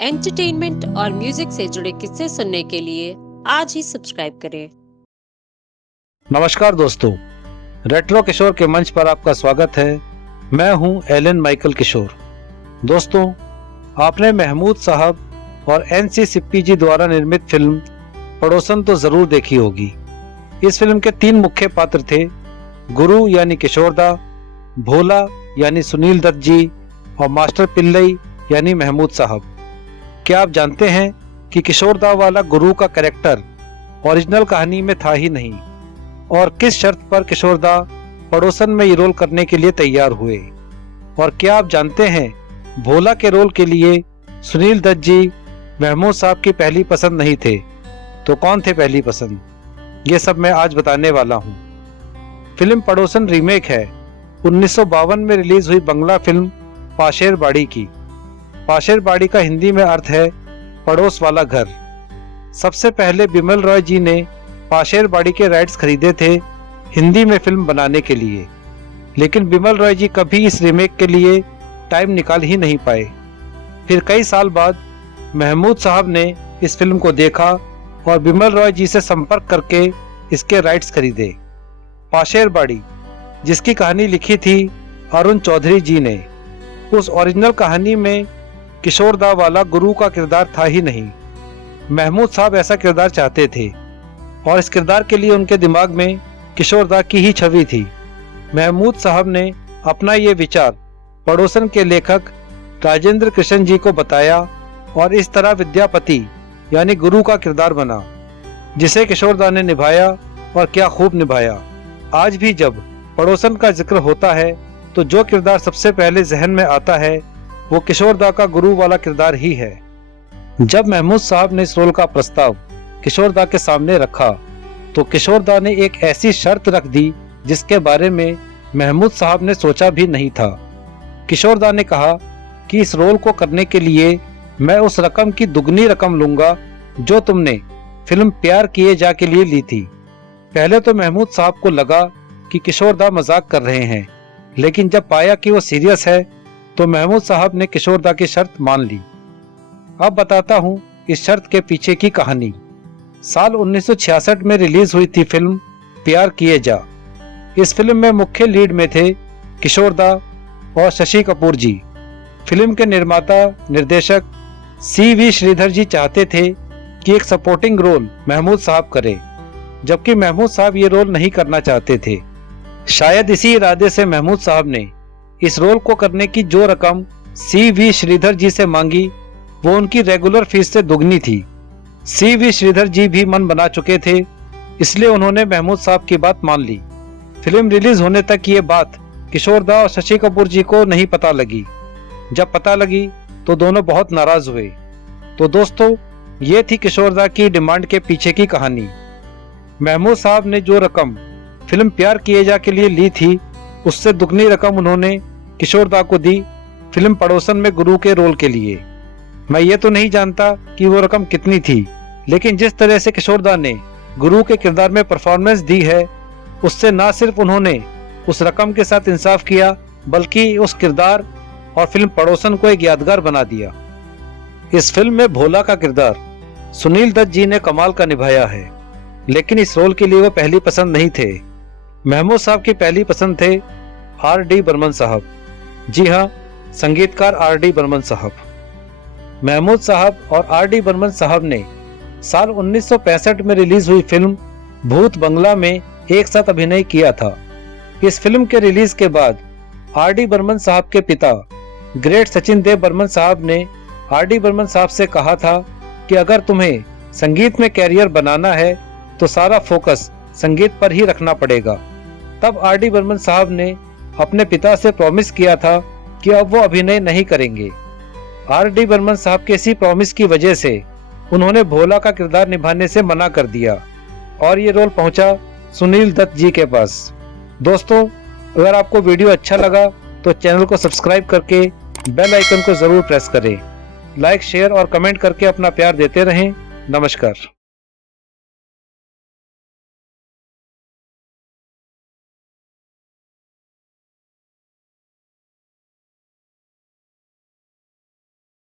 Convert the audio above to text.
Entertainment और music से जुड़े किस्से सुनने के लिए आज ही सब्सक्राइब करें। नमस्कार दोस्तों, रेट्रो किशोर के मंच पर आपका स्वागत है। मैं हूं एलन माइकल किशोर। दोस्तों, आपने महमूद साहब और NC सिप्पी जी द्वारा निर्मित फिल्म पड़ोसन तो जरूर देखी होगी। इस फिल्म के 3 मुख्य पात्र थे, गुरु यानी किशोरदा, भोला यानी सुनील दत्त जी और मास्टर पिल्लई यानी महमूद साहब। क्या आप जानते हैं कि किशोरदा वाला गुरु का कैरेक्टर ओरिजिनल कहानी में था ही नहीं, और किस शर्त पर किशोरदा पड़ोसन में ये रोल करने के लिए तैयार हुए? और क्या आप जानते हैं भोला के रोल के लिए सुनील दत्त जी महमूद साहब की पहली पसंद नहीं थे, तो कौन थे पहली पसंद? ये सब मैं आज बताने वाला हूँ। फिल्म पड़ोसन रीमेक है 1952 में रिलीज हुई बंगला फिल्म पाशेर बाड़ी की। पाशेर बाड़ी का हिंदी में अर्थ है पड़ोस वाला घर। सबसे पहले बिमल रॉय जी ने पाशेर बाड़ी के राइट्स खरीदे थे हिंदी में फिल्म बनाने के लिए, लेकिन बिमल रॉय जी कभी इस रीमेक के लिए टाइम निकाल ही नहीं पाए। फिर कई साल बाद महमूद साहब ने इस फिल्म को देखा और बिमल रॉय जी से संपर्क करके इसके राइट्स खरीदे। पाशेर बाड़ी, जिसकी कहानी लिखी थी अरुण चौधरी जी ने, उस ओरिजिनल कहानी में किशोरदा वाला गुरु का किरदार था ही नहीं। महमूद साहब ऐसा किरदार चाहते थे और इस किरदार के लिए उनके दिमाग में किशोरदा की ही छवि थी। महमूद साहब ने अपना ये विचार पड़ोसन के लेखक राजेंद्र कृष्ण जी को बताया और इस तरह विद्यापति यानी गुरु का किरदार बना, जिसे किशोरदा ने निभाया, और क्या खूब निभाया। आज भी जब पड़ोसन का जिक्र होता है तो जो किरदार सबसे पहले जहन में आता है वो किशोरदा का गुरु वाला किरदार ही है। जब महमूद साहब ने इस रोल का प्रस्ताव किशोरदा के सामने रखा तो किशोरदा ने एक ऐसी शर्त रख दी जिसके बारे में महमूद साहब ने सोचा भी नहीं था। किशोरदा ने कहा कि इस रोल को करने के लिए मैं उस रकम की दुगनी रकम लूंगा जो तुमने फिल्म प्यार किए जा के लिए ली थी। पहले तो महमूद साहब को लगा कि किशोरदा मजाक कर रहे हैं, लेकिन जब पाया कि वो सीरियस है तो महमूद साहब ने किशोरदा की शर्त मान ली। अब बताता हूँ इस शर्त के पीछे की कहानी। साल 1966 में रिलीज हुई थी फिल्म प्यार किए जा। इस फिल्म में मुख्य लीड में थे किशोरदा और शशि कपूर जी। फिल्म के निर्माता निर्देशक CV श्रीधर जी चाहते थे कि एक सपोर्टिंग रोल महमूद साहब करें, जबकि महमूद साहब ये रोल नहीं करना चाहते थे। शायद इसी इरादे से महमूद साहब ने इस रोल को करने की जो रकम CV श्रीधर जी से मांगी वो उनकी रेगुलर फीस से दुगनी थी। CV श्रीधर जी भी मन बना चुके थे, इसलिए उन्होंने महमूद साहब की बात मान ली। फिल्म रिलीज होने तक ये बात किशोरदा और शशि कपूर जी को नहीं पता लगी। जब पता लगी तो दोनों बहुत नाराज हुए। तो दोस्तों, ये थी किशोरदा की डिमांड के पीछे की कहानी। महमूद साहब ने जो रकम फिल्म प्यार किए जा के लिए ली थी उससे दुगनी रकम उन्होंने किशोरदा को दी फिल्म पड़ोसन में गुरु के रोल के लिए। मैं ये तो नहीं जानता कि वो रकम कितनी थी, लेकिन जिस तरह से किशोरदा ने गुरु के किरदार में परफॉर्मेंस दी है उससे ना सिर्फ उन्होंने उस रकम के साथ इंसाफ किया बल्कि उस किरदार और फिल्म पड़ोसन को एक यादगार बना दिया। इस फिल्म में भोला का किरदार सुनील दत्त जी ने कमाल का निभाया है, लेकिन इस रोल के लिए वो पहली पसंद नहीं थे। महमूद साहब की पहली पसंद थे R.D. बर्मन साहब। जी हाँ, संगीतकार R.D. बर्मन साहब। महमूद साहब और R.D. बर्मन साहब ने साल 1965 में रिलीज हुई फिल्म भूत बंगला में एक साथ अभिनय किया था। इस फिल्म के रिलीज के बाद R.D. बर्मन साहब के पिता ग्रेट सचिन देव बर्मन साहब ने R.D. बर्मन साहब से कहा था कि अगर तुम्हें संगीत में कैरियर बनाना है तो सारा फोकस संगीत पर ही रखना पड़ेगा। तब R.D. बर्मन साहब ने अपने पिता से प्रॉमिस किया था कि अब वो अभिनय नहीं करेंगे। R.D. बर्मन साहब के इसी प्रॉमिस की वजह से उन्होंने भोला का किरदार निभाने से मना कर दिया और ये रोल पहुंचा सुनील दत्त जी के पास। दोस्तों, अगर आपको वीडियो अच्छा लगा तो चैनल को सब्सक्राइब करके बेल आइकन को जरूर प्रेस करें। लाइक, शेयर और कमेंट करके अपना प्यार देते रहें। नमस्कार।